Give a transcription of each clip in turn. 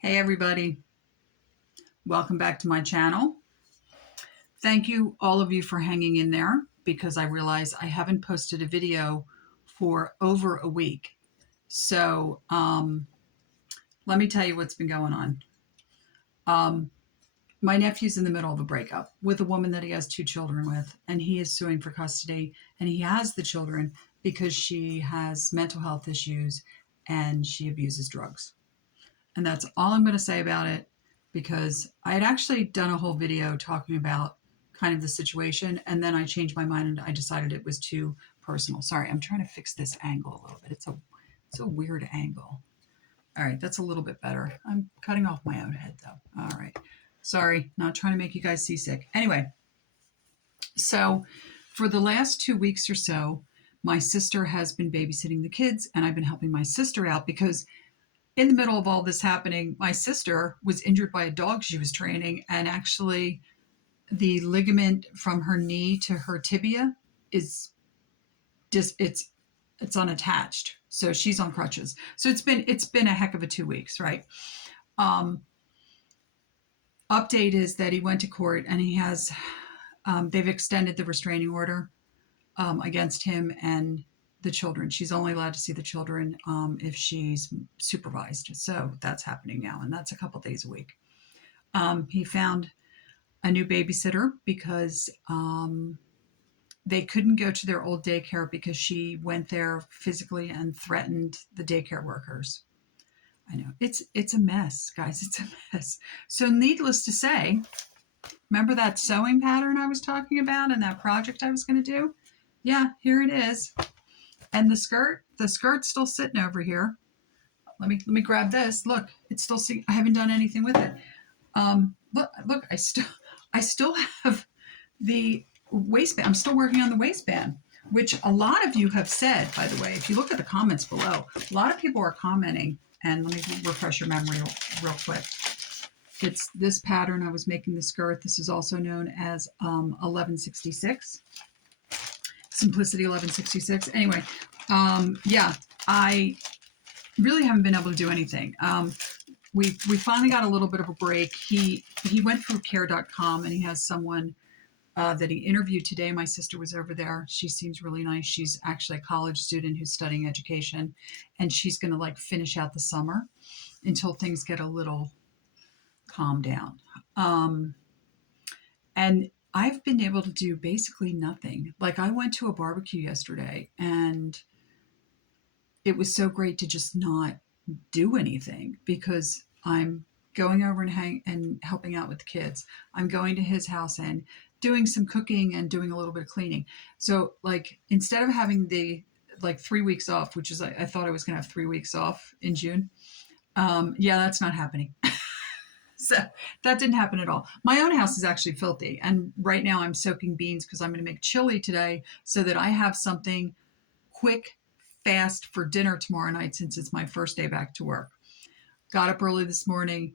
Hey everybody, welcome back to my channel. Thank you all of you for hanging in there because I realize I haven't posted a video for over a week. So let me tell you what's been going on. Um, my nephew's in the middle of a breakup with a woman that he has 2 children with, and he is suing for custody, and he has the children because she has mental health issues and she abuses drugs. And that's all I'm going to say about it because I had actually done a whole video talking about kind of the situation. And then I changed my mind and I decided it was too personal. Sorry, I'm trying to fix this angle a little bit. It's a weird angle. All right, that's a little bit better. I'm cutting off my own head though. All right. Sorry, not trying to make you guys seasick. Anyway, so for the last 2 weeks or so, my sister has been babysitting the kids and I've been helping my sister out because in the middle of all this happening, my sister was injured by a dog she was training, and actually, the ligament from her knee to her tibia is just it's unattached. So she's on crutches. So it's been a heck of a 2 weeks, right? Um, Update is that he went to court and he has they've extended the restraining order against him and the children. She's only allowed to see the children if she's supervised. So that's happening now, and that's a couple days a week. He found a new babysitter because they couldn't go to their old daycare because she went there physically and threatened the daycare workers. I know it's a mess, guys. It's a mess. So needless to say, remember that sewing pattern I was talking about and that project I was going to do? Yeah, here it is. And the skirt's still sitting over here. Let me grab this. Look, it's still see. I haven't done anything with it. Look, I still have the waistband. I'm still working on the waistband, which a lot of you have said, by the way. If you look at the comments below, a lot of people are commenting. And let me refresh your memory real quick. It's this pattern. I was making the skirt. This is also known as 1166. Simplicity 1166. Anyway, yeah, I really haven't been able to do anything. We finally got a little bit of a break. He went through care.com and he has someone that he interviewed today. My sister was over there. She seems really nice. She's actually a college student who's studying education, and she's going to like finish out the summer until things get a little calmed down. And I've been able to do basically nothing. Like I went to a barbecue yesterday and it was so great to just not do anything because I'm going over and helping out with the kids. I'm going to his house and doing some cooking and doing a little bit of cleaning. So like instead of having the like 3 weeks off, which is I thought I was going to have 3 weeks off in June. Yeah, that's not happening. So that didn't happen at all. My own house is actually filthy. And right now I'm soaking beans because I'm going to make chili today so that I have something quick, fast for dinner tomorrow night since it's my first day back to work. Got up early this morning.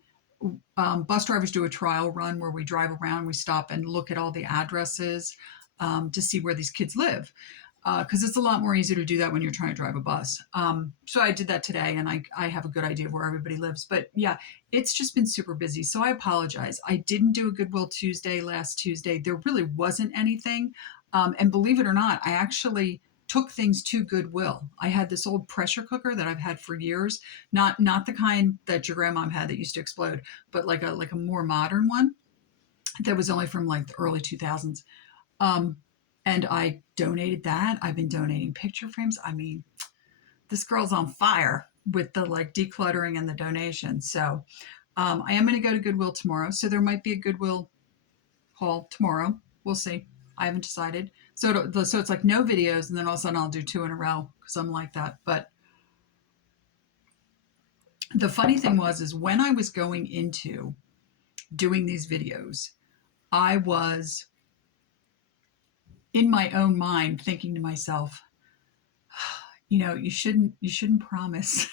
Bus drivers do a trial run where we drive around, we stop and look at all the addresses to see where these kids live. Because it's a lot more easy to do that when you're trying to drive a bus. So I did that today, and I have a good idea of where everybody lives. But yeah, it's just been super busy. So I apologize. I didn't do a Goodwill Tuesday last Tuesday. There really wasn't anything. And believe it or not, I actually took things to Goodwill. I had this old pressure cooker that I've had for years, not the kind that your grandma had that used to explode, but like a more modern one that was only from like the early 2000s. And I donated that. I've been donating picture frames. I mean, this girl's on fire with the like decluttering and the donations. So I am going to go to Goodwill tomorrow. So there might be a Goodwill haul tomorrow. We'll see. I haven't decided. So it's like no videos, and then all of a sudden I'll do 2 in a row because I'm like that. But the funny thing is when I was going into doing these videos, I was in my own mind thinking to myself, you shouldn't promise.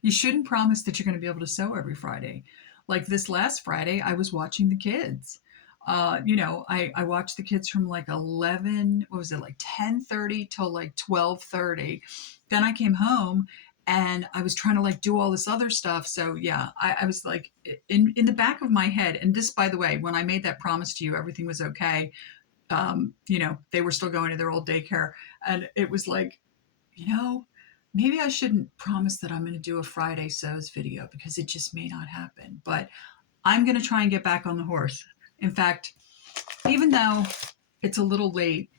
You shouldn't promise that you're going to be able to sew every Friday. Like this last Friday, I was watching the kids. I watched the kids from like 11, what was it, like 10:30 till like 12:30. Then I came home and I was trying to like do all this other stuff. So yeah, I was like in the back of my head. And this, by the way, when I made that promise to you, everything was okay. They were still going to their old daycare, and it was like, you know, maybe I shouldn't promise that I'm going to do a Friday sews video because it just may not happen. But I'm going to try and get back on the horse. In fact, even though it's a little late,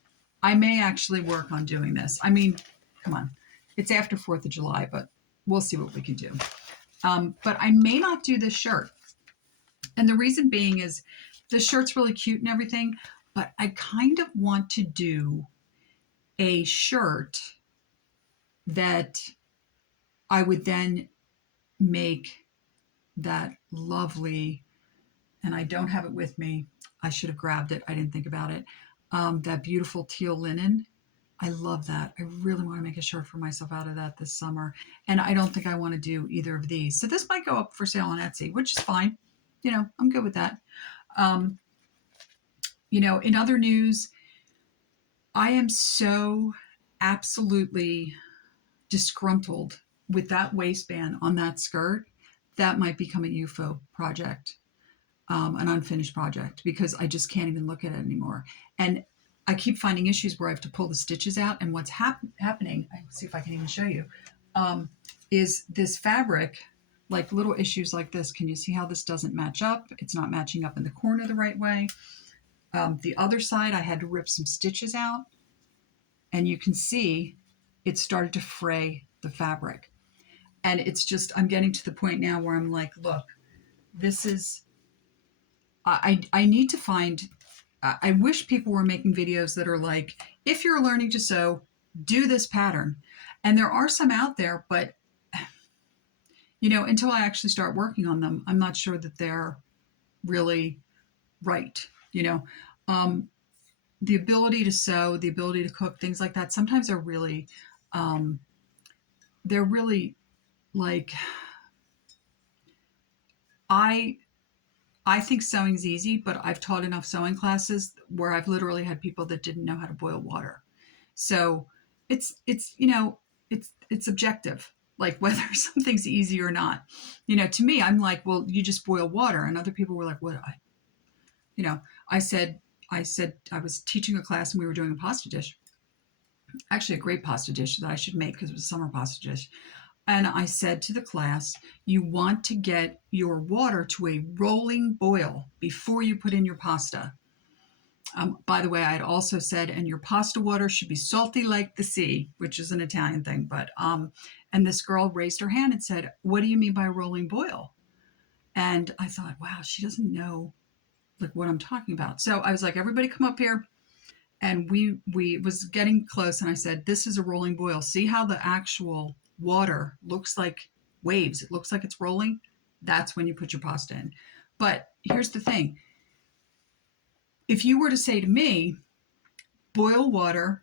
I may actually work on doing this. I mean, come on, it's after 4th of July, but we'll see what we can do. But I may not do this shirt. And the reason being is the shirt's really cute and everything, but I kind of want to do a shirt that I would then make that lovely, and I don't have it with me. I should have grabbed it. I didn't think about it. That beautiful teal linen. I love that. I really want to make a shirt for myself out of that this summer. And I don't think I want to do either of these. So this might go up for sale on Etsy, which is fine. I'm good with that. Um, in other news, I am so absolutely disgruntled with that waistband on that skirt. That might become a UFO project, an unfinished project, because I just can't even look at it anymore. And I keep finding issues where I have to pull the stitches out. And what's happening, I see if I can even show you, is this fabric, like little issues like this. Can you see how this doesn't match up? It's not matching up in the corner the right way. The other side, I had to rip some stitches out, and you can see it started to fray the fabric. And it's just, I'm getting to the point now where I'm like, look, this is, I need to find, I wish people were making videos that are like, if you're learning to sew, do this pattern. And there are some out there, but until I actually start working on them, I'm not sure that they're really right. The ability to sew, the ability to cook, things like that, sometimes um, they're really like, I I think sewing's easy, but I've taught enough sewing classes where I've literally had people that didn't know how to boil water. So it's objective, like whether something's easy or not. To me, I'm like, well, you just boil water, and other people were like, what? You know, I said, I was teaching a class and we were doing a pasta dish, actually a great pasta dish that I should make because it was a summer pasta dish. And I said to the class, you want to get your water to a rolling boil before you put in your pasta. By the way, I had also said, and your pasta water should be salty like the sea, which is an Italian thing. And this girl raised her hand and said, what do you mean by rolling boil? And I thought, wow, she doesn't know like what I'm talking about. So I was like, everybody come up here. And we was getting close, and I said, this is a rolling boil. See how the actual water looks like waves? It looks like it's rolling. That's when you put your pasta in. But here's the thing. If you were to say to me, boil water,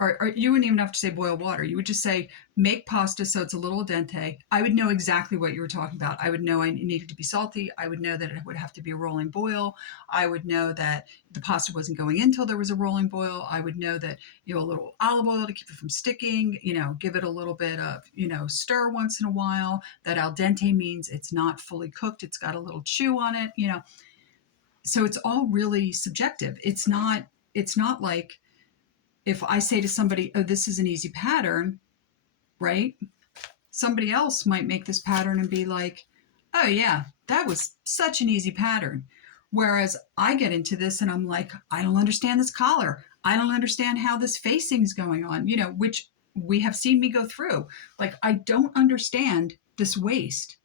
or you wouldn't even have to say boil water. You would just say, make pasta so it's a little al dente. I would know exactly what you were talking about. I would know I needed to be salty. I would know that it would have to be a rolling boil. I would know that the pasta wasn't going in until there was a rolling boil. I would know that, a little olive oil to keep it from sticking, give it a little bit of, stir once in a while. That al dente means it's not fully cooked. It's got a little chew on it. So it's all really subjective. It's not like, if I say to somebody, oh, this is an easy pattern, right? Somebody else might make this pattern and be like, oh, yeah, that was such an easy pattern. Whereas I get into this and I'm like, I don't understand this collar. I don't understand how this facing is going on, which we have seen me go through. Like, I don't understand this waist.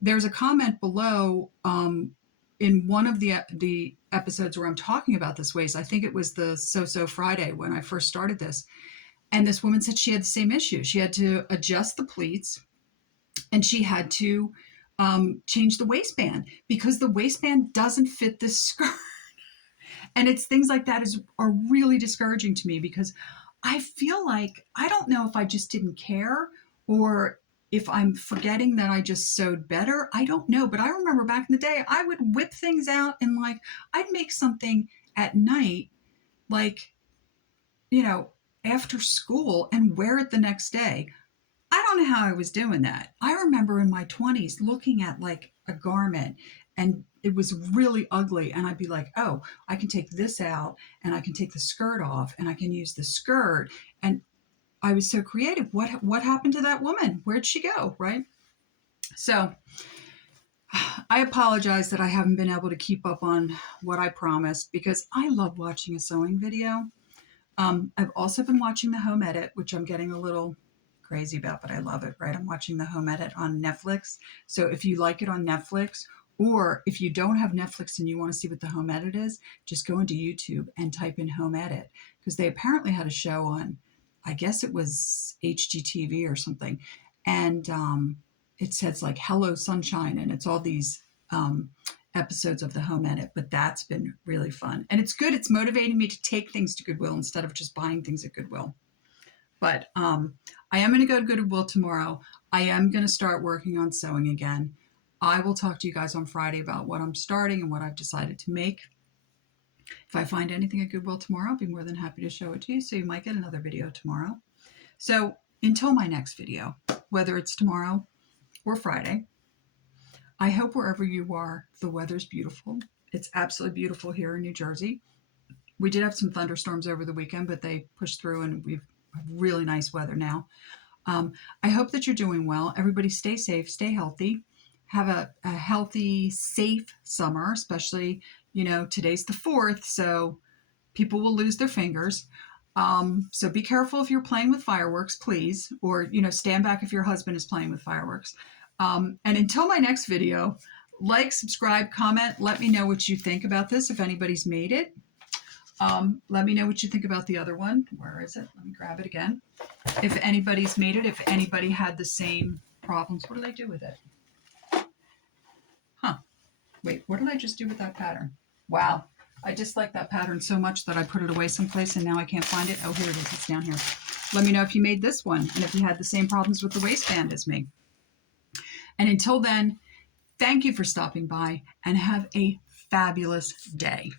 There's a comment below in one of the episodes where I'm talking about this waist. I think it was the So Friday when I first started this. And this woman said she had the same issue. She had to adjust the pleats, and she had to change the waistband because the waistband doesn't fit this skirt. And it's things like that are really discouraging to me because I feel like, I don't know if I just didn't care or if I'm forgetting that I just sewed better. I don't know. But I remember back in the day, I would whip things out and like, I'd make something at night, like, after school and wear it the next day. I don't know how I was doing that. I remember in my 20s looking at like a garment and it was really ugly. And I'd be like, oh, I can take this out and I can take the skirt off and I can use the skirt. And I was so creative. What happened to that woman? Where'd she go? Right. So I apologize that I haven't been able to keep up on what I promised because I love watching a sewing video. I've also been watching the home edit, which I'm getting a little crazy about, but I love it, right? I'm watching the home edit on Netflix. So if you like it on Netflix, or if you don't have Netflix and you want to see what the home edit is, just go into YouTube and type in home edit because they apparently had a show on, I guess it was HGTV or something. And it says like Hello Sunshine, and it's all these episodes of the home edit, but that's been really fun. And it's good. It's motivating me to take things to Goodwill instead of just buying things at Goodwill. But I am going to go to Goodwill tomorrow. I am going to start working on sewing again. I will talk to you guys on Friday about what I'm starting and what I've decided to make. If I find anything at Goodwill tomorrow, I'll be more than happy to show it to you. So you might get another video tomorrow. So until my next video, whether it's tomorrow or Friday, I hope wherever you are, the weather's beautiful. It's absolutely beautiful here in New Jersey. We did have some thunderstorms over the weekend, but they pushed through and we've really nice weather now. I hope that you're doing well. Everybody stay safe, stay healthy, have a healthy, safe summer, especially, today's the 4th, so people will lose their fingers. So be careful if you're playing with fireworks, please, or, stand back if your husband is playing with fireworks. And until my next video, like, subscribe, comment, let me know what you think about this if anybody's made it. Let me know what you think about the other one. Where is it? Let me grab it again. If anybody's made it, if anybody had the same problems. What did I do with it? Wait, what did I just do with that pattern? Wow. I dislike that pattern so much that I put it away someplace and now I can't find it. Oh, here it is. It's down here. Let me know if you made this one and if you had the same problems with the waistband as me. And until then, thank you for stopping by and have a fabulous day.